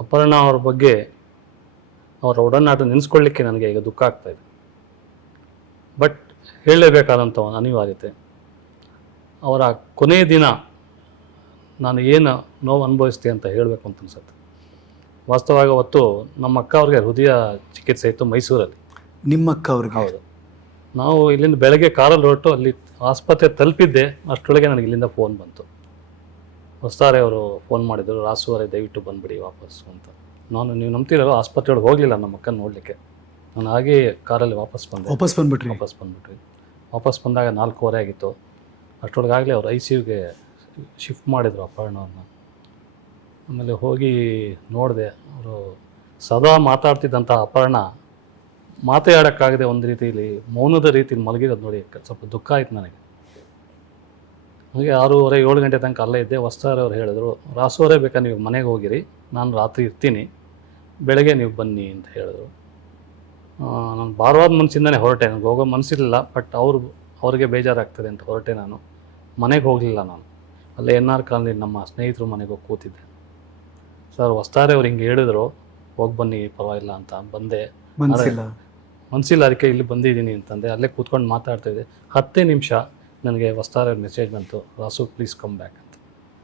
ಅಪರ್ಣ ಅವ್ರ ಬಗ್ಗೆ ಅವರ ಒಡನಾಟ ನೆನೆಸ್ಕೊಳ್ಳಿಕ್ಕೆ ನನಗೆ ಈಗ ದುಃಖ ಆಗ್ತಾ ಇದೆ. ಬಟ್ ಹೇಳಲೇಬೇಕಾದಂಥ ಒಂದು ಅನಿವಾರ್ಯತೆ. ಅವರ ಕೊನೆಯ ದಿನ ನಾನು ಏನು ನೋವು ಅನುಭವಿಸ್ತೀನಿ ಅಂತ ಹೇಳಬೇಕು ಅಂತ ಅನ್ಸುತ್ತೆ. ವಾಸ್ತವವಾಗಿ ಅವತ್ತು ನಮ್ಮ ಅಕ್ಕ ಅವ್ರಿಗೆ ಹೃದಯ ಚಿಕಿತ್ಸೆ ಇತ್ತು ಮೈಸೂರಲ್ಲಿ. ನಿಮ್ಮ ಅಕ್ಕ ಅವ್ರಿಗೆ? ಹೌದು. ನಾವು ಇಲ್ಲಿಂದ ಬೆಳಗ್ಗೆ ಕಾರಲ್ಲಿ ಹೊರಟು ಅಲ್ಲಿ ಆಸ್ಪತ್ರೆ ತಲುಪಿದ್ದೆ ಅಷ್ಟರೊಳಗೆ ನನಗೆ ಇಲ್ಲಿಂದ ಫೋನ್ ಬಂತು. ಹೊಸ್ತಾರೆ ಅವರು ಫೋನ್ ಮಾಡಿದರು ರಾಸುವರೆ ದಯವಿಟ್ಟು ಬಂದುಬಿಡಿ ವಾಪಸ್ಸು ಅಂತ. ನಾನು ನೀವು ನಂಬ್ತಿರಲ್ಲ ಆಸ್ಪತ್ರೆ ಒಳಗೆ ಹೋಗಲಿಲ್ಲ ನಮ್ಮ ಅಕ್ಕನ ನೋಡಲಿಕ್ಕೆ. ನಾನು ಹಾಗೆ ಕಾರಲ್ಲಿ ವಾಪಸ್ ಬಂದೆ. ವಾಪಸ್ ಬಂದ್ಬಿಟ್ರಿ. ವಾಪಸ್ ಬಂದ್ಬಿಟ್ರಿ. ವಾಪಸ್ ಬಂದಾಗ ನಾಲ್ಕೂವರೆ ಆಗಿತ್ತು. ಅಷ್ಟರೊಳಗಾಗಲೇ ಅವ್ರು ಐ ಸಿ ಯುಗೆ ಶಿಫ್ಟ್ ಮಾಡಿದರು ಅಪರ್ಣವನ್ನು. ಆಮೇಲೆ ಹೋಗಿ ನೋಡಿದೆ ಅವರು ಸದಾ ಮಾತಾಡ್ತಿದ್ದಂಥ ಅಪರ್ಣ ಮಾತಾಡೋಕ್ಕಾಗದೆ ಒಂದು ರೀತಿಯಲ್ಲಿ ಮೌನದ ರೀತಿಯಲ್ಲಿ ಮಲಗಿರೋದು ನೋಡಿ ಸ್ವಲ್ಪ ದುಃಖ ಆಯ್ತು ನನಗೆ. ಹಾಗೆ ಆರೂವರೆ ಏಳು ಗಂಟೆ ತನಕ ಅಲ್ಲೇ ಇದ್ದೆ. ವಸ್ತಾರೆ ಅವ್ರು ಹೇಳಿದ್ರು ರಾಸುವರೆ ಬೇಕಾ ನೀವು ಮನೆಗೆ ಹೋಗಿರಿ ನಾನು ರಾತ್ರಿ ಇರ್ತೀನಿ ಬೆಳಗ್ಗೆ ನೀವು ಬನ್ನಿ ಅಂತ ಹೇಳಿದ್ರು. ನಾನು ಭಾರವಾದ ಮನಸ್ಸಿಂದನೇ ಹೊರಟೆ. ನನಗೆ ಹೋಗೋ ಮನಸ್ಸಿರಲಿಲ್ಲ ಬಟ್ ಅವ್ರು ಅವ್ರಿಗೆ ಬೇಜಾರಾಗ್ತದೆ ಅಂತ ಹೊರಟೆ ನಾನು. ಮನೆಗೆ ಹೋಗಲಿಲ್ಲ ನಾನು. ಅಲ್ಲೇ ಎನ್ ಆರ್ ಕಾಲನಿ ನಮ್ಮ ಸ್ನೇಹಿತರು ಮನೆಗೆ ಹೋಗಿ ಕೂತಿದ್ದೆ. ಸರ್ ಹೊಸ್ತಾರೆ ಅವ್ರು ಹಿಂಗೆ ಹೇಳಿದ್ರು ಹೋಗಿ ಬನ್ನಿ ಪರವಾಗಿಲ್ಲ ಅಂತ ಬಂದೆ. ಮನ್ಸಿಲ್ಲ ಮನಸ್ಸಿಲ್ಲ ಅದಕ್ಕೆ ಇಲ್ಲಿ ಬಂದಿದ್ದೀನಿ ಅಂತಂದೆ. ಅಲ್ಲೇ ಕೂತ್ಕೊಂಡು ಮಾತಾಡ್ತಾ ಇದ್ದೆ. ಹತ್ತೇ ನಿಮಿಷ ನನಗೆ ವಸ್ತಾರೆ ಮೆಸೇಜ್ ಬಂತು ರಾಸು ಪ್ಲೀಸ್ ಕಮ್ ಬ್ಯಾಕ್